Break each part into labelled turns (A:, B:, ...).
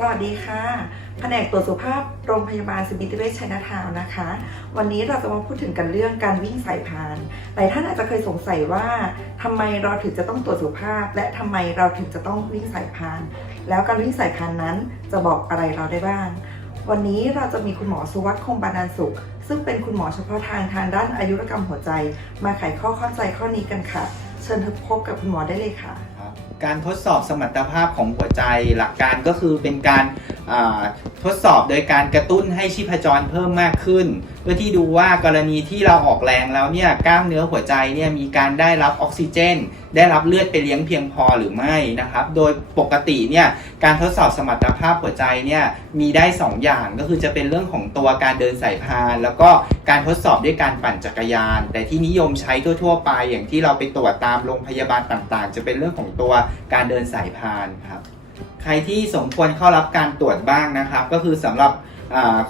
A: สวัสดีค่ะ แผนกตรวจสุขภาพโรงพยาบาลสมิติเวชชัยนาทาวนะคะ วันนี้เราจะมาพูดถึงกันเรื่องการวิ่งสายพาน หลายท่านอาจจะเคยสงสัยว่าทำไมเราถึงจะต้องตรวจสุขภาพ และทำไมเราถึงจะต้องวิ่งสายพาน แล้วการวิ่งสายพานนั้นจะบอกอะไรเราได้บ้าง วันนี้เราจะมีคุณหมอสุวัสด์คงบานันสุข ซึ่งเป็นคุณหมอเฉพาะทางทางด้านอายุรกรรมหัวใจ มาไขข้อข้อใจข้อนี้กันค่ะ เชิญพบกับคุณหมอได้เลยค่ะ
B: การทดสอบสมรรถภาพของหัวใจหลักการก็คือเป็นการทดสอบโดยการกระตุ้นให้ชีพจรเพิ่มมากขึ้น เพื่อที่ดูว่ากรณีที่เราออกแรงแล้วเนี่ยกล้ามเนื้อหัวใจเนี่ยมีการได้รับออกซิเจน ได้รับเลือดไปเลี้ยงเพียงพอหรือไม่นะครับ โดยปกติเนี่ยการทดสอบสมรรถภาพหัวใจเนี่ยมีได้ 2 อย่างก็คือจะเป็นเรื่องของตัวการเดินสายพาน แล้วก็การทดสอบด้วยการปั่นจักรยาน แต่ที่นิยมใช้ทั่ว ๆ ไป อย่างที่เราไปตรวจตามโรงพยาบาลต่างๆ จะเป็นเรื่องของตัวการเดินสายพานครับใครที่สมควรเข้ารับการตรวจบ้างนะครับ ก็คือสำหรับ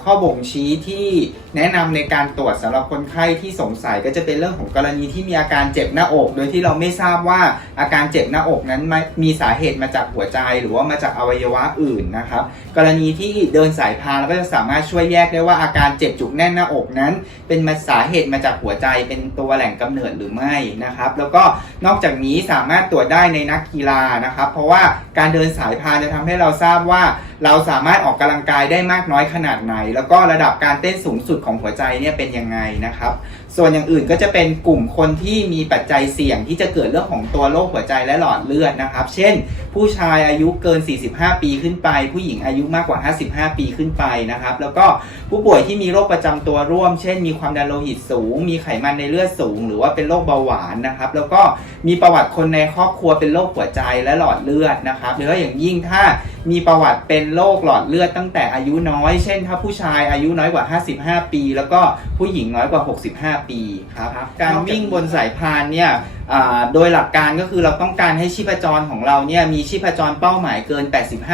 B: ข้อบ่งชี้ที่แนะนำในการตรวจสำหรับคนไข้ที่สงสัยก็จะเป็นเรื่องของกรณีที่มีอาการเจ็บหน้าอก โดยที่เราไม่ทราบว่าอาการเจ็บหน้าอกนั้นไม่มีสาเหตุมาจากหัวใจ หรือว่ามาจากอวัยวะอื่นนะครับ กรณีที่เดินสายพานเราก็จะสามารถช่วยแยกได้ว่าอาการเจ็บจุกแน่นหน้าอกนั้น เป็นมาสาเหตุมาจากหัวใจเป็นตัวแหล่งกำเนิดหรือไม่นะครับ แล้วก็นอกจากนี้สามารถตรวจได้ในนักกีฬานะครับ เพราะว่าการเดินสายพานจะทำให้เราทราบว่า เราสามารถออกกำลังกายได้มากน้อยขนาดไหน แล้วก็ระดับการเต้นสูงสุดของหัวใจเนี่ยเป็นยังไงนะครับส่วนอย่างอื่นก็จะเป็นกลุ่มคนที่มีปัจจัยเสี่ยงที่จะเกิดเรื่องของตัวโรคหัวใจและหลอดเลือดนะครับ เช่น ผู้ชายอายุเกิน 45 ปีขึ้นไป ผู้หญิงอายุมากกว่า 55 ปีขึ้นไปนะครับ แล้วก็ผู้ป่วยที่มีโรคประจำตัวร่วม เช่น มีความดันโลหิตสูง มีไขมันในเลือดสูง หรือว่าเป็นโรคเบาหวานนะครับ แล้วก็มีประวัติคนในครอบครัวเป็นโรคหัวใจและหลอดเลือดนะครับหรือว่าอย่างยิ่งถ้ามีประวัติเป็นโรคหลอดเลือดตั้งแต่อายุน้อย เช่น ถ้าผู้ชายอายุน้อยกว่า 55 ปี แล้วก็ผู้หญิงน้อยกว่า 65ปีครับการวิ่งบนสายพานเนี่ยอ่าโดยหลักการก็คือเราต้องการให้ชีพจรของเราเนี่ยมีชีพจรเป้าหมายเกิน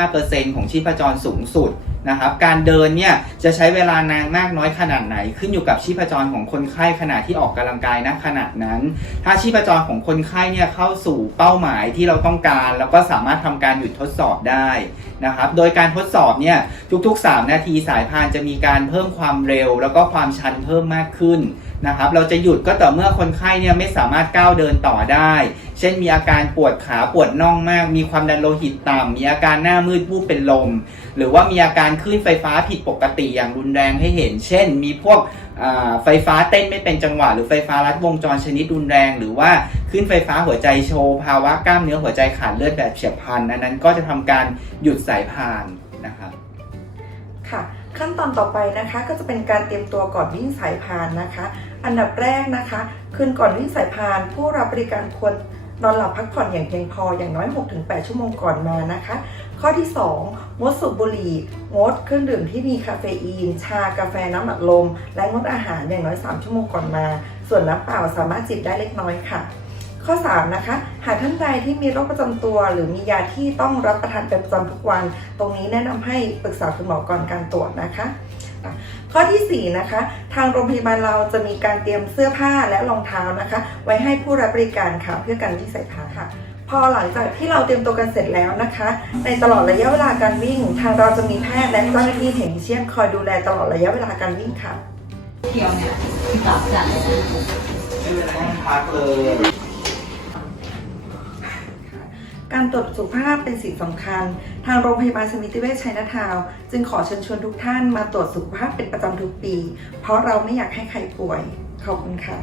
B: 85%ของชีพจรสูงสุด นะครับการเดินเนี่ยจะใช้เวลานานมากน้อยขนาดไหน ขึ้นอยู่กับชีพจรของคนไข้ขณะที่ออกกำลังกายณขณะนั้น ถ้าชีพจรของคนไข้เนี่ยเข้าสู่เป้าหมายที่เราต้องการ แล้วก็สามารถทำการหยุดทดสอบได้นะครับโดยการทดสอบเนี่ยทุก ๆ 3 นาทีสายพานจะมีการเพิ่มความเร็ว แล้วก็ความชันเพิ่มมากขึ้นนะครับเราจะหยุดก็ต่อเมื่อคนไข้เนี่ยไม่สามารถก้าวเดินต่อได้ เช่นมีอาการปวดขาปวดน่องมาก มีความดันโลหิตต่ำมีอาการหน้ามืดวูบเป็นลม หรือว่ามีอาการคลื่นไฟฟ้าผิดปกติอย่างรุนแรงให้เห็น เช่น มีพวกไฟฟ้าเต้นไม่เป็นจังหวะ หรือไฟฟ้าลัดวงจรชนิดรุนแรง หรือว่าคลื่นไฟฟ้าหัวใจโชว์ภาวะกล้ามเนื้อหัวใจขาดเลือดแบบเฉียบพลันอันนั้นก็จะทำการหยุดสายพานนะครับ
A: ค่ะขั้นตอนต่อไปนะคะก็จะเป็นการเตรียมตัวก่อนวิ่งสายพานนะคะ อันดับแรกนะคะ คืนก่อนวิ่งสายพานผู้รับบริการควร นอนหลับพักผ่อนอย่างเพียงพออย่างน้อย 6-8 ชั่วโมงก่อนมานะคะ ข้อที่ 2 งดสูบบุหรี่ งดเครื่องดื่มที่มีคาเฟอีน ชากาแฟน้ำอัดลม และงดอาหารอย่างน้อย 3 ชั่วโมงก่อนมา ส่วนน้ำเปล่าสามารถจิบได้เล็กน้อยค่ะ ข้อ 3 นะคะ หากท่านใดที่มีโรคประจำตัว หรือมียาที่ต้องรับประทานเป็นประจำทุกวัน ตรงนี้แนะนำให้ปรึกษาคุณหมอก่อนการตรวจนะคะ ข้อทีสี่ 4 นะคะ ทางโรงพยาบาลเราจะมีการเตรียมเสื้อผ้าและรองเท้านะคะ ไว้ให้ผู้รับบริการค่ะเพื่อการวิ่งสายพานค่ะ พอหลังจากที่เราเตรียมตัวกันเสร็จแล้วนะคะ ในตลอดระยะเวลาการวิ่ง ทางเราจะมีแพทย์และเจ้าหน้าที่เทคนิคเชียนคอยดูแลตลอดระยะเวลาการวิ่งค่ะ
C: เที่ยวเนี่ยกลับจากเลยนะ
B: ไม่เป็นไรพักเลย
A: การตรวจสุขภาพเป็นสิ่งสำคัญ ทางโรงพยาบาลสมิติเวชชัยนาทาว์จึงขอเชิญชวนทุกท่านมาตรวจสุขภาพเป็นประจำทุกปี เพราะเราไม่อยากให้ใครป่วย ขอบคุณค่ะ